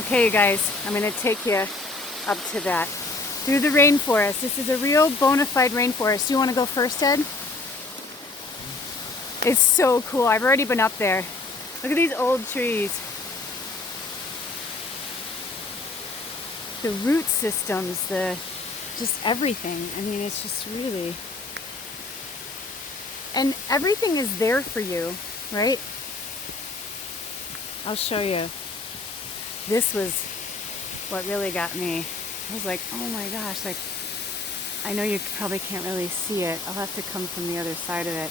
Okay, you guys, I'm gonna take you up to that. Through the rainforest. This is a real bona fide rainforest. You wanna go first, Ed? It's so cool. I've already been up there. Look at these old trees. The root systems, just everything. I mean, it's just really, and everything is there for you, right? I'll show you. This was what really got me. I was like, oh my gosh, like, I know you probably can't really see it. I'll have to come from the other side of it.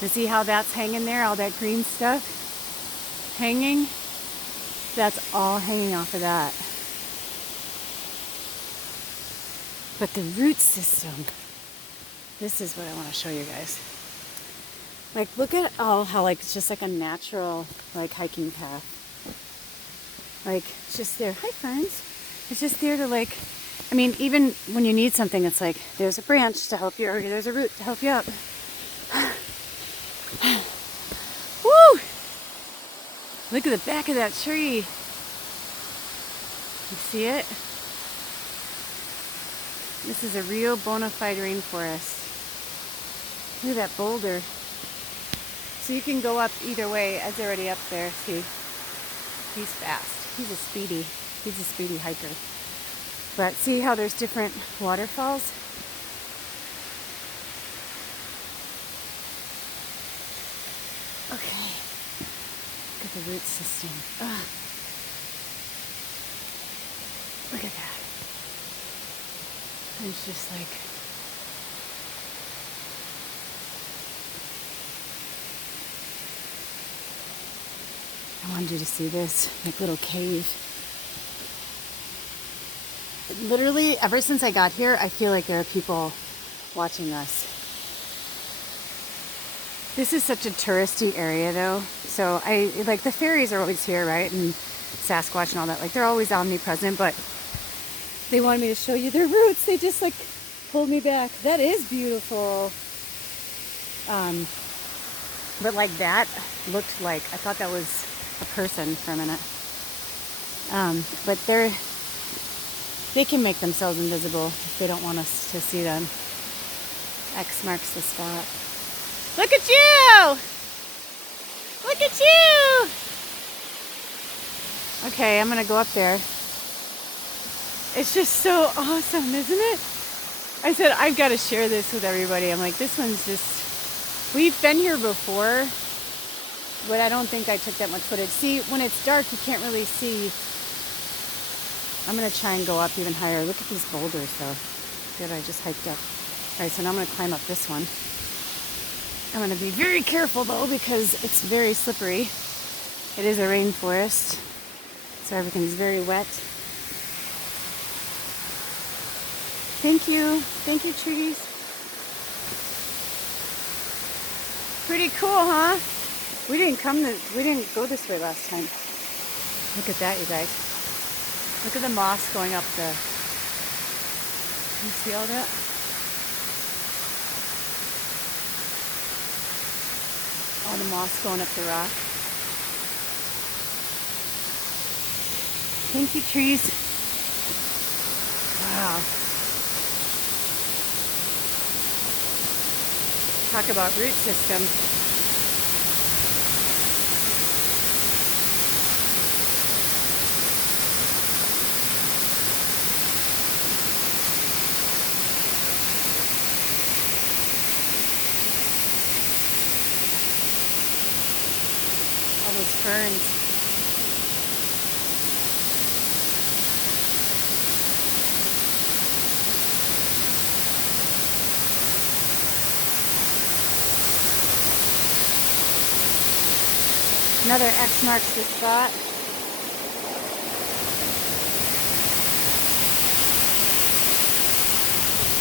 You see how that's hanging there, all that green stuff hanging? That's all hanging off of that. But the root system, this is what I want to show you guys. Like, look at how like it's just like a natural like hiking path. Like, it's just there. Hi, friends. It's just there to like, I mean, even when you need something, it's like there's a branch to help you, or there's a root to help you up. Woo! Look at the back of that tree. You see it? This is a real bona fide rainforest. Look at that boulder. So you can go up either way. Ed's already up there. See? He's fast. He's a speedy hiker. But see how there's different waterfalls? Okay. Look at the root system. Ugh. Look at that. It's just like, I wanted you to see this, like little cave. Literally, ever since I got here, I feel like there are people watching us. This is such a touristy area though. So like the fairies are always here, right? And Sasquatch and all that, like they're always omnipresent, but they wanted me to show you their roots. They just like pulled me back. That is beautiful. But like that looked like, I thought that was a person for a minute. But they can make themselves invisible if they don't want us to see them. X marks the spot. Look at you! Look at you! Okay, I'm gonna go up there. It's just so awesome, isn't it? I said, I've got to share this with everybody. I'm like, this one's just, we've been here before, but I don't think I took that much footage. See, when it's dark, you can't really see. I'm going to try and go up even higher. Look at these boulders, though, that I just hiked up. All right, so now I'm going to climb up this one. I'm going to be very careful, though, because it's very slippery. It is a rainforest, so everything's very wet. Thank you. Thank you, trees. Pretty cool, huh? We didn't go this way last time. Look at that, you guys. Look at the moss going up the, you see all that? All the moss going up the rock. Thank you, trees. Wow. Talk about root system. All those ferns. Another X marks the spot.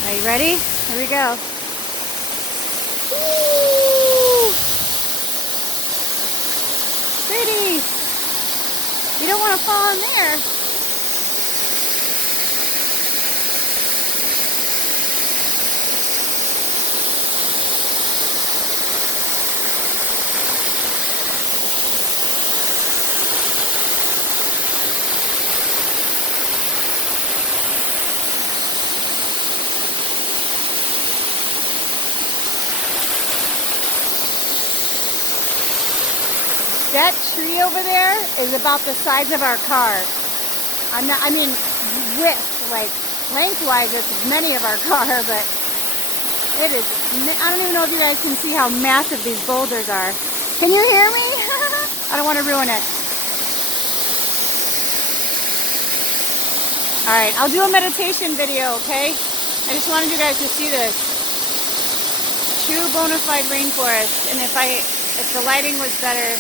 Are you ready? Here we go. Woo! Pretty. You don't want to fall in there. That tree over there is about the size of our car. I mean, width, like lengthwise, it's many of our car, but it is, I don't even know if you guys can see how massive these boulders are. Can you hear me? I don't want to ruin it. All right, I'll do a meditation video, okay? I just wanted you guys to see this. True bona fide rainforest. And if the lighting was better,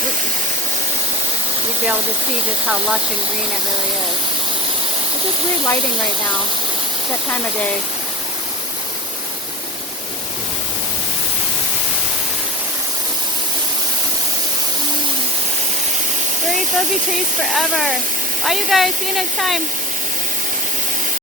you'd be able to see just how lush and green it really is. It's just weird lighting right now. It's that time of day. Furry, fluffy trees forever. Bye, you guys. See you next time.